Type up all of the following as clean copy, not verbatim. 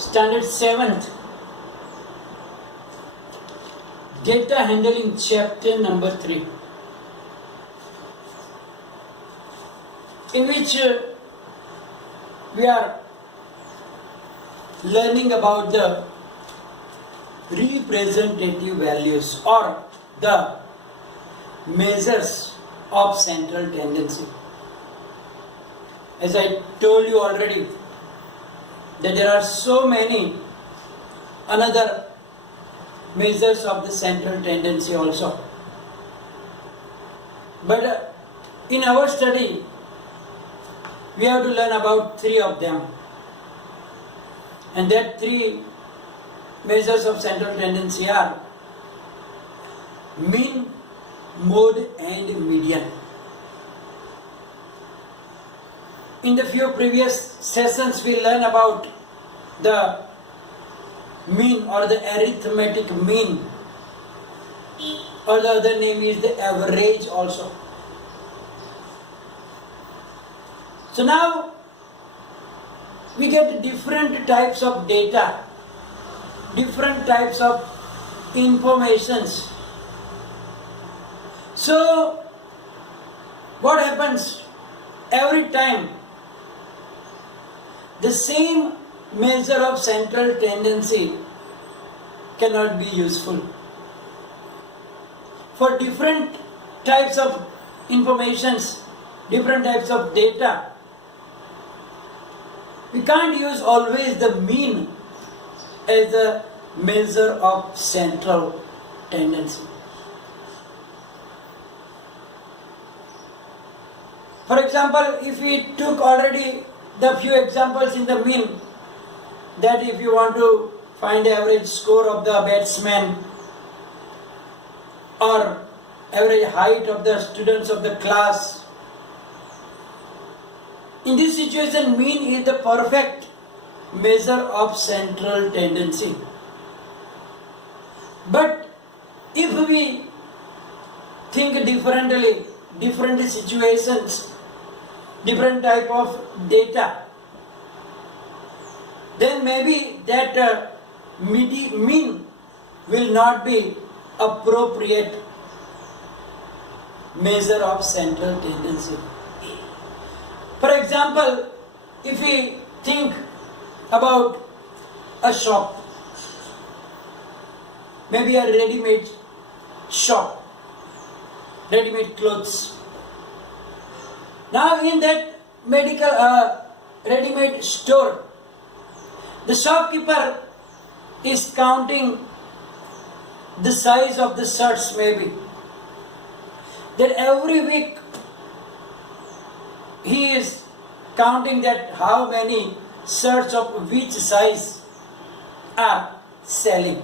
Standard 7th, Data Handling, Chapter number 3, in which we are learning about the representative values or the measures of central tendency. As I told you already, that there are so many another measures of the central tendency also. But in our study, we have to learn about 3 of them. And that 3 measures of central tendency are mean, mode and median. In the few previous sessions we learn about the mean or the arithmetic mean, or the other name is the average also. So now we get different types of data, different types of informations. So what happens every time? The same measure of central tendency cannot be useful. For different types of informations, different types of data, we can't use always the mean as a measure of central tendency. For example, if we took already the few examples in the mean, that if you want to find the average score of the batsman or average height of the students of the class, in this situation mean is the perfect measure of central tendency. But if we think differently, different situations, different type of data, then maybe that mean will not be appropriate measure of central tendency. For example, if we think about a shop, maybe a ready-made shop, ready-made clothes. Now in that ready-made store, the shopkeeper is counting the size of the shirts maybe. Then every week he is counting that how many shirts of which size are selling.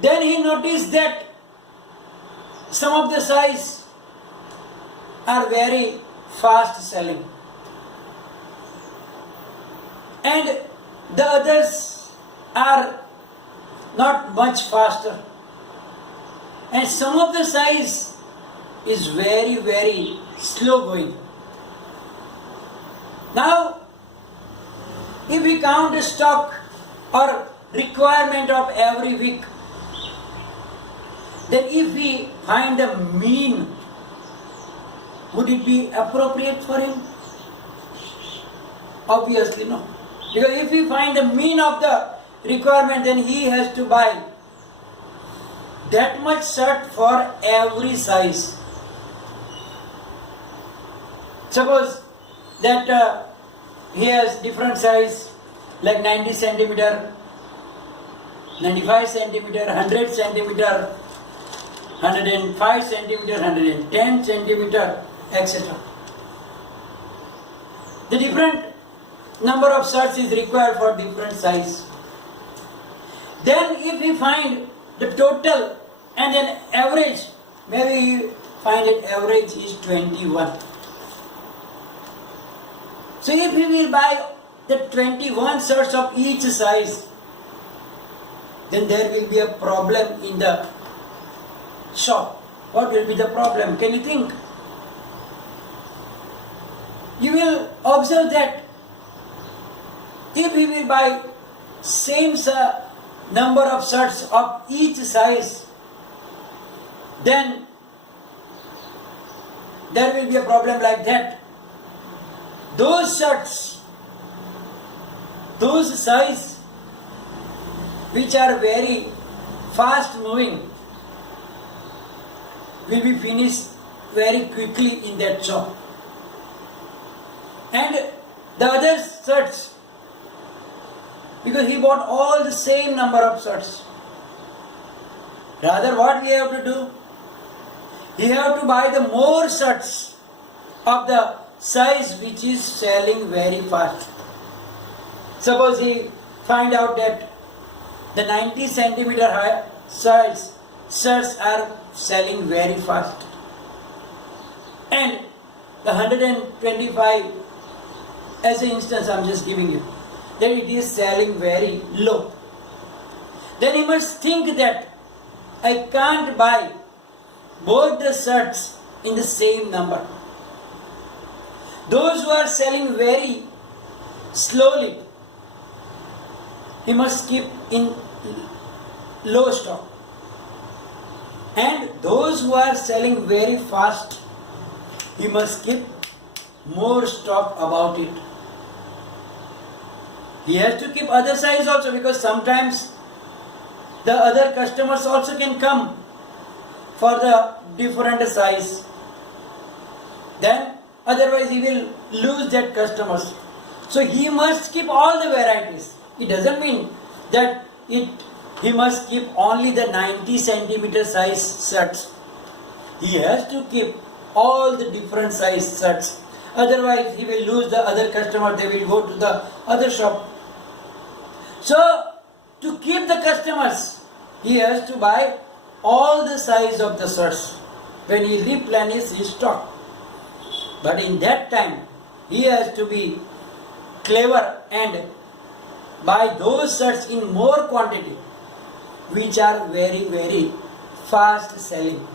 Then he noticed that some of the size are very fast selling and the others are not much faster, and some of the size is very slow going. Now if we count the stock or requirement of every week, then if we find a mean, would it be appropriate for him? Obviously no. Because if we find the mean of the requirement, then he has to buy that much shirt for every size. Suppose that he has different size like 90 centimeter, 95 centimeter, 100 centimeter, 105 centimeter, 110 centimeter, etc. The different number of shirts is required for different size. Then if we find the total and then average, maybe you find that average is 21. So if we will buy the 21 shirts of each size, then there will be a problem in the shop. What will be the problem? Can you think? You will observe that If he will buy same number of shirts of each size, then there will be a problem like that. Those shirts, those size which are very fast moving will be finished very quickly in that shop. And the other shirts, because he bought all the same number of shirts. Rather, what we have to do? We have to buy the more shirts of the size which is selling very fast. Suppose he find out that the 90 centimeter high size shirts are selling very fast, and the 125, as an instance I am just giving you, that it is selling very low. Then he must think that I can't buy both the shirts in the same number. Those who are selling very slowly, he must keep in low stock. And those who are selling very fast, he must keep more stock about it. He has to keep other size also, because sometimes the other customers also can come for the different size. Then otherwise he will lose that customers. So he must keep all the varieties. It doesn't mean that he must keep only the 90 centimeter size shirts. He has to keep all the different size shirts. Otherwise he will lose the other customer, they will go to the other shop. So to keep the customers, he has to buy all the size of the shirts when he replenishes his stock. But in that time, he has to be clever and buy those shirts in more quantity, which are very, very fast selling.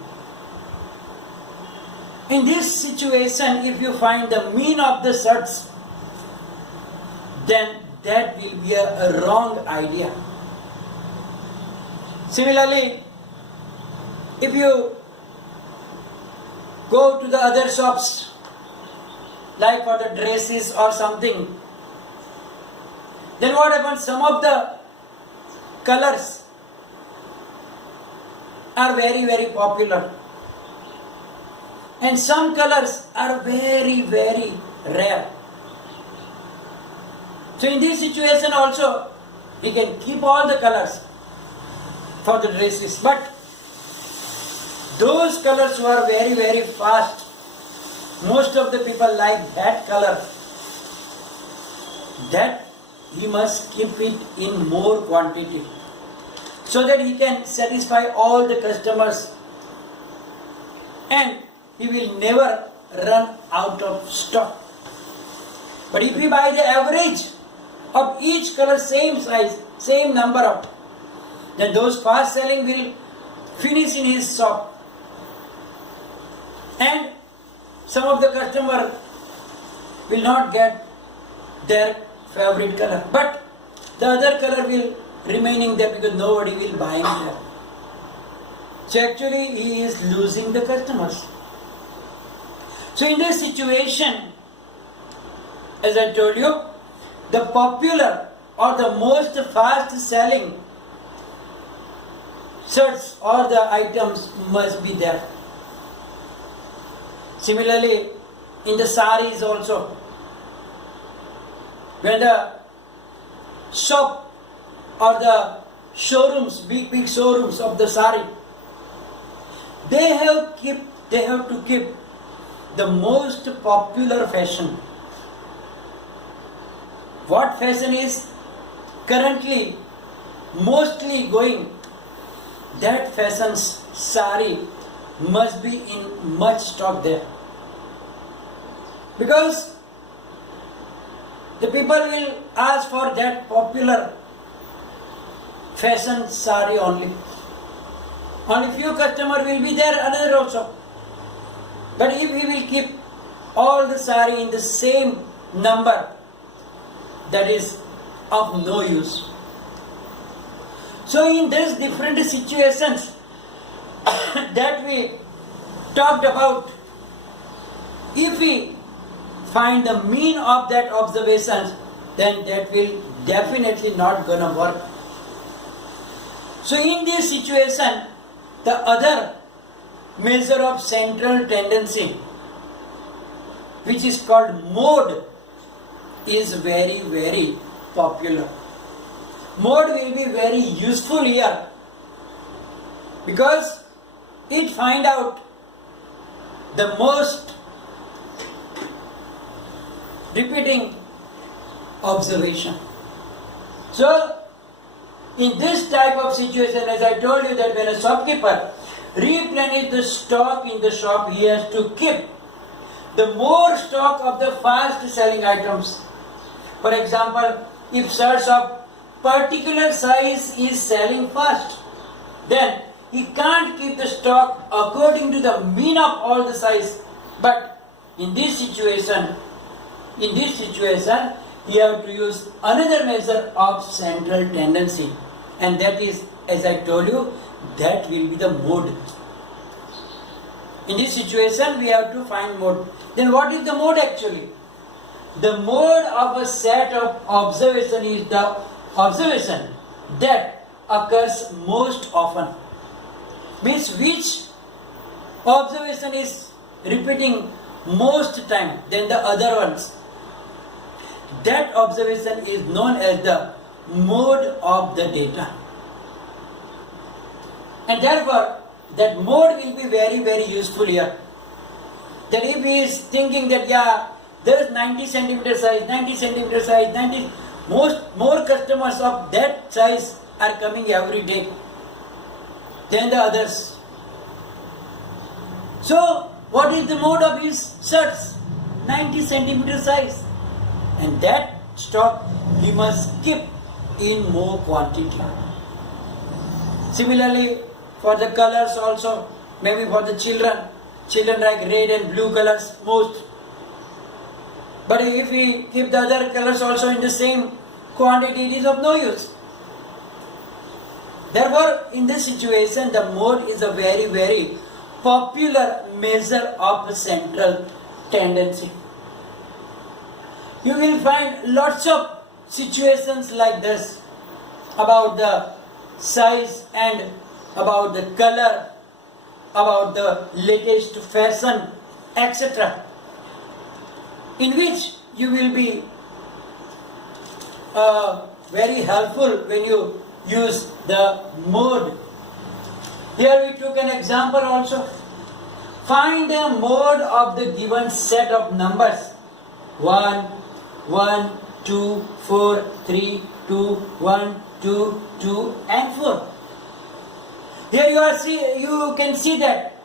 In this situation, if you find the mean of the shirts, then that will be a wrong idea. Similarly, if you go to the other shops, like for the dresses or something, then what happens? Some of the colors are very, very popular, and some colors are very, very rare. So in this situation also, he can keep all the colors for the dresses, but those colors who are very, very fast, most of the people like that color, that he must keep it in more quantity, so that he can satisfy all the customers and he will never run out of stock. But if we buy the average of each color, same size, same number of, then those fast selling will finish in his shop, and some of the customer will not get their favorite color, but the other color will remaining there because nobody will buy there. So actually he is losing the customers. So in this situation, as I told you, the popular or the most fast selling shirts or the items must be there. Similarly, in the saris also, when the shop or the showrooms, big showrooms of the sari, they have to keep the most popular fashion. What fashion is currently mostly going, that fashion's sari must be in much stock there. Because the people will ask for that popular fashion sari only. Only few customers will be there, another also. But if he will keep all the sari in the same number, that is of no use. So in these different situations that we talked about, if we find the mean of that observations, then that will definitely not gonna work. So in this situation, the other measure of central tendency, which is called mode, is very, very popular. Mode will be very useful here because it find out the most repeating observation. So in this type of situation, as I told you, that when a shopkeeper replenishes the stock in the shop, he has to keep the more stock of the fast selling items. For example, if shirts of particular size is selling fast, then he can't keep the stock according to the mean of all the size. But in this situation, you have to use another measure of central tendency, and that is, as I told you, that will be the mode. In this situation, we have to find mode. Then what is the mode actually? The mode of a set of observation is the observation that occurs most often. Means which observation is repeating most time than the other ones. That observation is known as the mode of the data. And therefore, that mode will be very, very useful here. That if he is thinking that, yeah, there is 90 centimeter size, more customers of that size are coming every day than the others. So, what is the mode of his shirts? 90 centimeter size. And that stock he must keep in more quantity. Similarly, for the colors also, maybe for the children like red and blue colors most. But if we keep the other colors also in the same quantity, it is of no use. Therefore, in this situation, the mode is a very, very popular measure of central tendency. You will find lots of situations like this about the size and about the color, about the latest fashion, etc., in which you will be very helpful when you use the mode. Here we took an example also. Find the mode of the given set of numbers 1, 1, 2, 4, 3, 2, 1, 2, 2 and 4. Here you can see that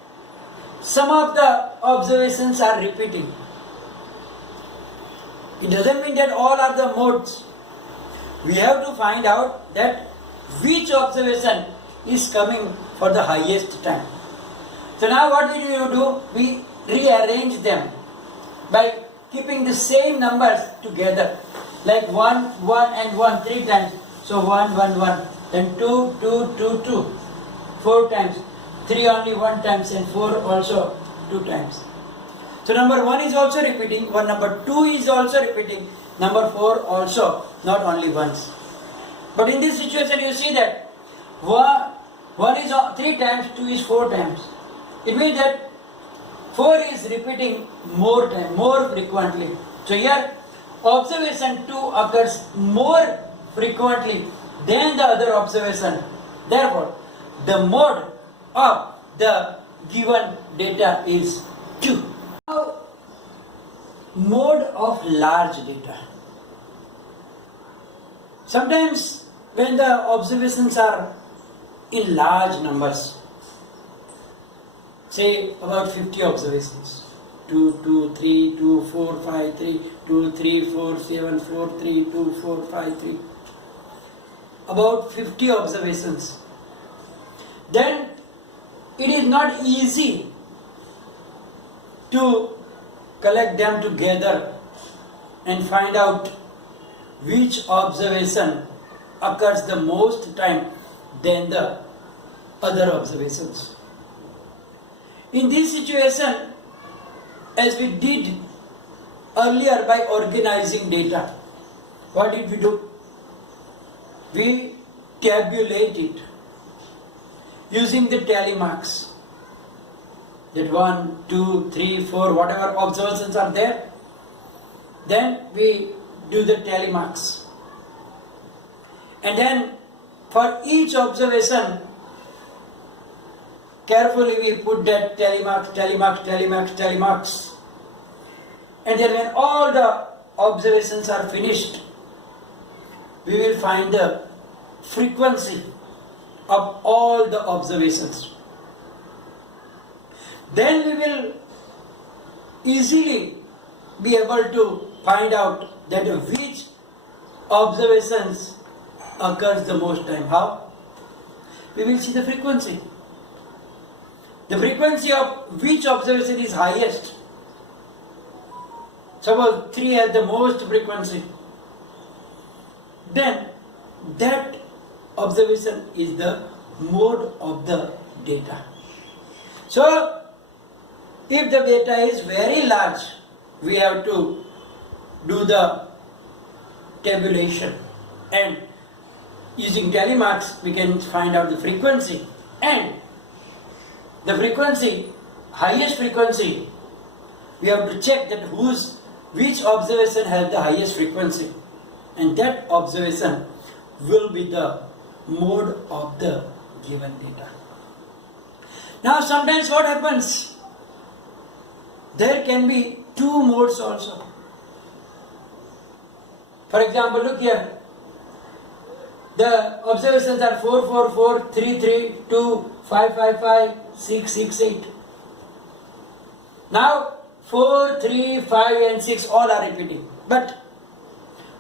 some of the observations are repeating. It doesn't mean that all are the modes. We have to find out that which observation is coming for the highest time. So now what will you do? We rearrange them by keeping the same numbers together. Like 1, 1 and 1 3 times. So 1, 1, 1. Then 2, 2, 2, 2. 4 times. 3 only 1 times and 4 also 2 times. So number 1 is also repeating. Number 2 is also repeating. Number 4 also, not only once. But in this situation you see that 1 is 3 times, 2 is 4 times. It means that 4 is repeating more frequently. So here observation 2 occurs more frequently than the other observation. Therefore, the mode of the given data is 2. Now, mode of large data. Sometimes when the observations are in large numbers, say about 50 observations, 2, 2, 3, 2, 4, 5, 3, 2, 3, 4, 7, 4, 3, 2, 4, 5, 3, about 50 observations, then it is not easy to collect them together and find out which observation occurs the most time than the other observations. In this situation, as we did earlier by organizing data, what did we do? We tabulate it using the tally marks. That 1, 2, 3, 4, whatever observations are there, then we do the tally marks. And then for each observation, carefully we put that tally marks. And then when all the observations are finished, we will find the frequency of all the observations. Then we will easily be able to find out that which observations occurs the most time. How? We will see the frequency. The frequency of which observation is highest. Suppose 3 has the most frequency. Then that observation is the mode of the data. So, if the data is very large, we have to do the tabulation, and using tally marks we can find out the frequency, and the frequency, highest frequency, we have to check that which observation has the highest frequency, and that observation will be the mode of the given data. Now sometimes what happens? There can be 2 modes also. For example, look here. The observations are 4, 4, 4, 3, 3, 2, 5, 5, 5, 6, 6, 8. Now 4, 3, 5 and 6 all are repeating. But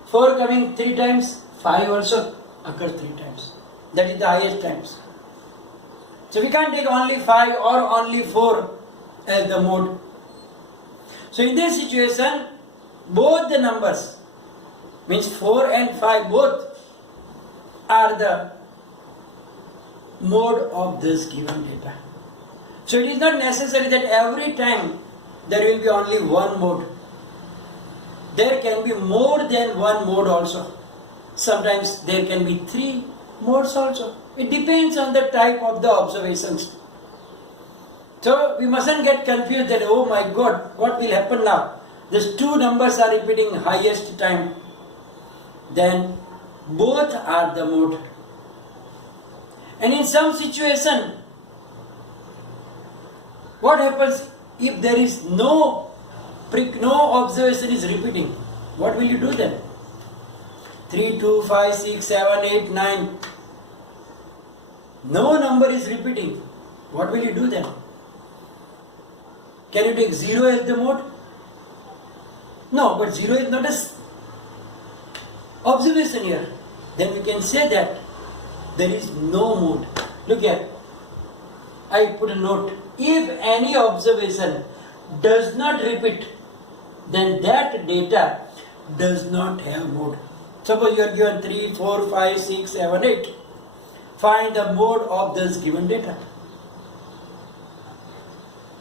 4 coming 3 times, 5 also occurs 3 times. That is the highest times. So we can't take only 5 or only 4 as the mode. So in this situation, both the numbers, means 4 and 5 both are the mode of this given data. So it is not necessary that every time there will be only one mode. There can be more than one mode also. Sometimes there can be 3 modes also. It depends on the type of the observations. So we mustn't get confused that, oh my God, what will happen now? These 2 numbers are repeating highest time. Then both are the mode. And in some situation, what happens if there is no observation is repeating? What will you do then? 3, 2, 5, 6, 7, 8, 9. No number is repeating. What will you do then? Can you take 0 as the mode? No, but 0 is not an observation here. Then we can say that there is no mode. Look here. I put a note. If any observation does not repeat, then that data does not have mode. Suppose you are given 3, 4, 5, 6, 7, 8. Find the mode of this given data.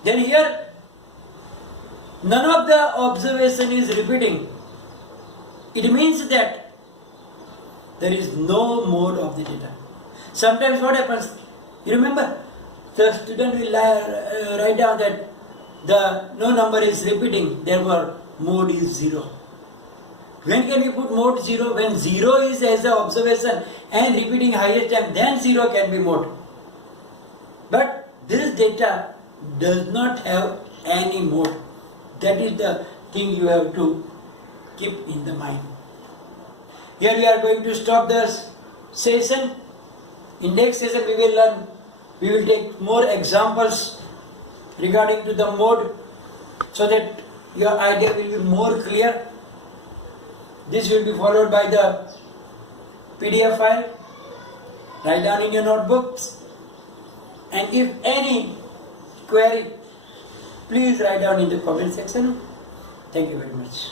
Then here, none of the observation is repeating. It means that there is no mode of the data. Sometimes what happens? You remember, the student will write down that no number is repeating, therefore mode is 0. When can we put mode 0? When 0 is as an observation and repeating highest time, then 0 can be mode. But this data does not have any mode. That is the thing you have to keep in the mind. Here we are going to stop this session. In next session we will take more examples regarding to the mode, so that your idea will be more clear. This will be followed by the PDF file. Write down in your notebooks. And if any query, please write down in the comment section. Thank you very much.